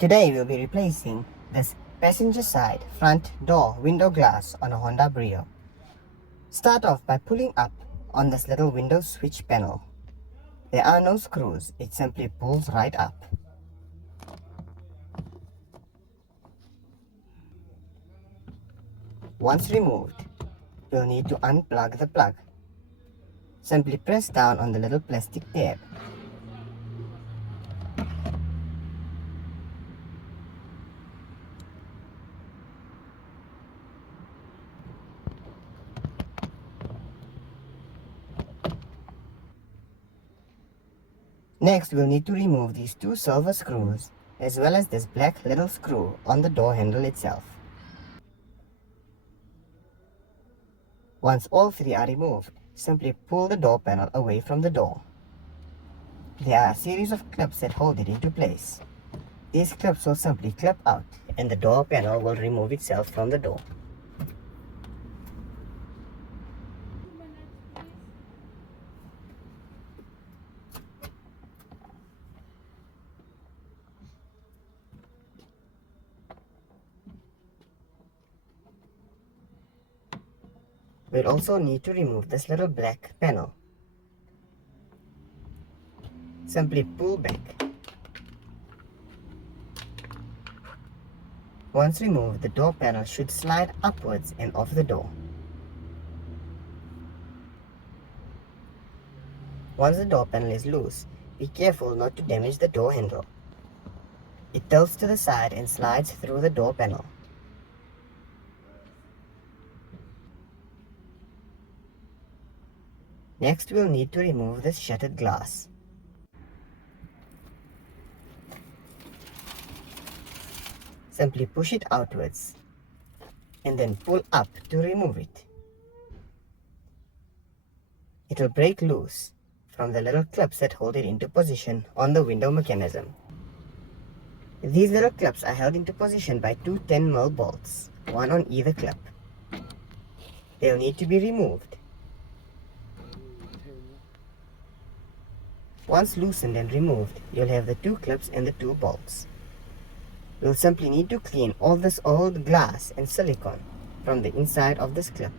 Today we'll be replacing this passenger side front door window glass on a Honda Brio. Start off by pulling up on this little window switch panel. There are no screws, it simply pulls right up. Once removed, you'll need to unplug the plug. Simply press down on the little plastic tab. Next, we'll need to remove these two silver screws as well as this black little screw on the door handle itself. Once all three are removed, simply pull the door panel away from the door. There are a series of clips that hold it into place. These clips will simply clip out and the door panel will remove itself from the door. We'll also need to remove this little black panel. Simply pull back. Once removed, the door panel should slide upwards and off the door. Once the door panel is loose, be careful not to damage the door handle. It tilts to the side and slides through the door panel. Next, we'll need to remove this shattered glass. Simply push it outwards and then pull up to remove it. It will break loose from the little clips that hold it into position on the window mechanism. These little clips are held into position by two 10mm bolts, one on either clip. They'll need to be removed. Once loosened and removed, you'll have the two clips and the two bolts. We'll simply need to clean all this old glass and silicone from the inside of this clip.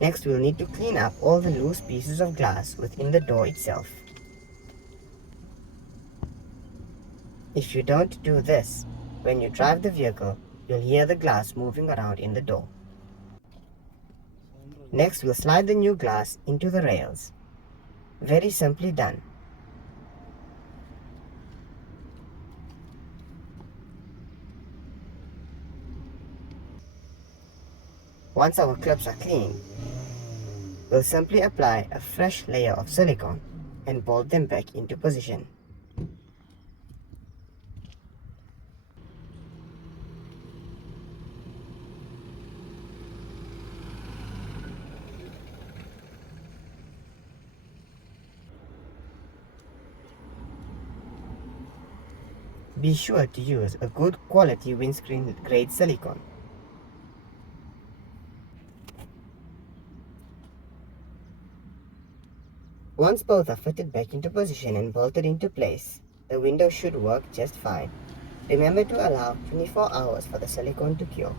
Next, we'll need to clean up all the loose pieces of glass within the door itself. If you don't do this, when you drive the vehicle, you'll hear the glass moving around in the door. Next, we'll slide the new glass into the rails. Very simply done. Once our clips are clean, we'll simply apply a fresh layer of silicone and bolt them back into position. Be sure to use a good quality windscreen grade silicone. Once both are fitted back into position and bolted into place, the window should work just fine. Remember to allow 24 hours for the silicone to cure.